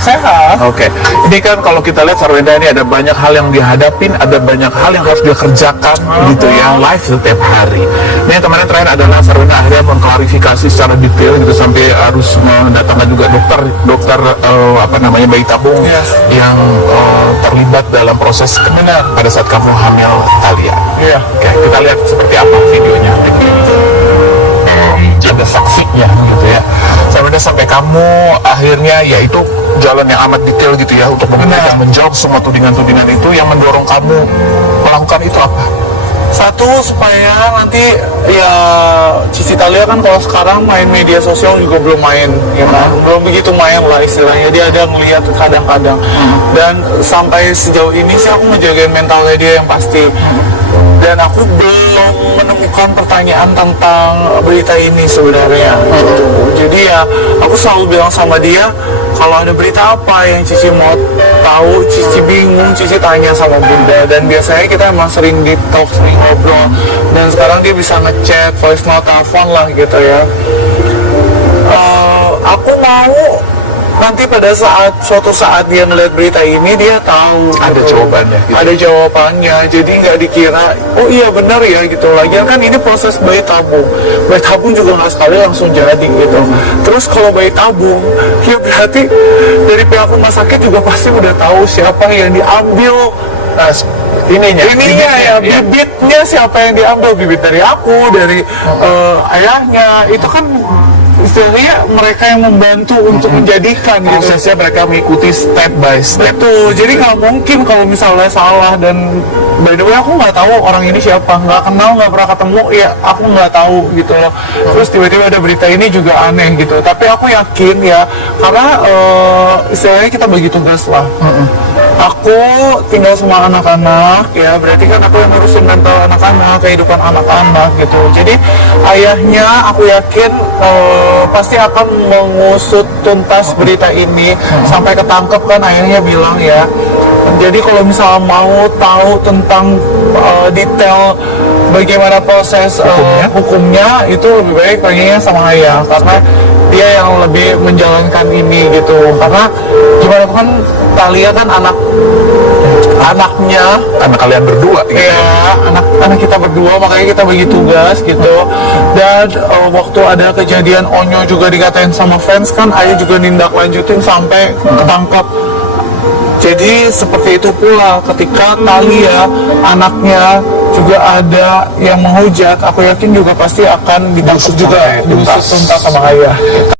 Sehat. Oke. Ini kan kalau kita lihat Sarwenda ini ada banyak hal yang dihadapin, ada banyak hal yang harus dia kerjakan gitu ya, live setiap hari. Ini yang kemarin terakhir adalah Sarwenda akhirnya mengklarifikasi secara detail gitu sampai harus mendatangkan juga dokter apa namanya bayi tabung yang terlibat dalam proses pada saat kamu hamil Thalia. Iya. Oke, kita lihat seperti apa videonya. Ada saksinya gitu ya. Sampai kamu akhirnya yaitu jalan yang amat detail gitu ya untuk membuktikan, menjawab semua tudingan-tudingan itu. Yang mendorong kamu melakukan itu apa? Satu, supaya nanti ya Cici Thalia kan kalau sekarang main media sosial juga belum main, ya kan? Belum begitu main lah istilahnya, dia ada ngeliat kadang-kadang. Dan sampai sejauh ini sih aku ngejagain mentalnya dia yang pasti. Dan aku belum menemukan pertanyaan tentang berita ini sebenarnya gitu. Jadi ya aku selalu bilang sama dia, kalau ada berita apa yang Cici mau tahu, Cici bingung, Cici tanya sama Bunda. Dan biasanya kita emang sering di talk, sering ngobrol. Dan sekarang dia bisa ngechat, voice note, telepon lah gitu ya. Aku mau nanti pada suatu saat dia ngeliat berita ini, dia tahu Ada gitu. jawabannya gitu. Ada jawabannya, jadi nggak dikira oh iya benar ya gitu. Lagian kan ini proses bayi tabung juga nggak sekali langsung jadi gitu. Terus kalau bayi tabung ya berarti dari pihak rumah sakit juga pasti udah tahu siapa yang diambil ininya ya, bibitnya siapa yang diambil, bibit dari aku, dari ayahnya. Itu kan istilahnya mereka yang membantu untuk menjadikan Prosesnya mereka mengikuti step by step. Betul, jadi nggak mungkin kalau misalnya salah. Dan by the way aku nggak tahu orang ini siapa, nggak kenal, nggak pernah ketemu, ya aku nggak tahu gitu loh. Terus tiba-tiba ada berita ini juga aneh gitu. Tapi aku yakin ya, karena istilahnya kita bagi tugas lah. Aku tinggal sama anak-anak ya, berarti kan aku yang ngurusin mental anak-anak, kehidupan anak-anak gitu. Jadi ayahnya aku yakin pasti akan mengusut tuntas berita ini sampai ketangkep kan, ayahnya bilang ya. Jadi kalau misalnya mau tahu tentang detail bagaimana proses hukumnya itu lebih baik tanyanya sama ayah, karena dia yang lebih menjalankan ini gitu. Karena gimana kan Thalia kan anaknya, Anak kalian berdua gitu. ya anak kita berdua, makanya kita bagi tugas gitu. Dan waktu ada kejadian Onyo juga dikatain sama fans kan, ayah juga nindak lanjutin sampai ketangkap. Jadi seperti itu pula ketika Thalia anaknya juga ada yang menghujat, aku yakin juga pasti akan ditangkap juga, diusut tuntas sama ayah.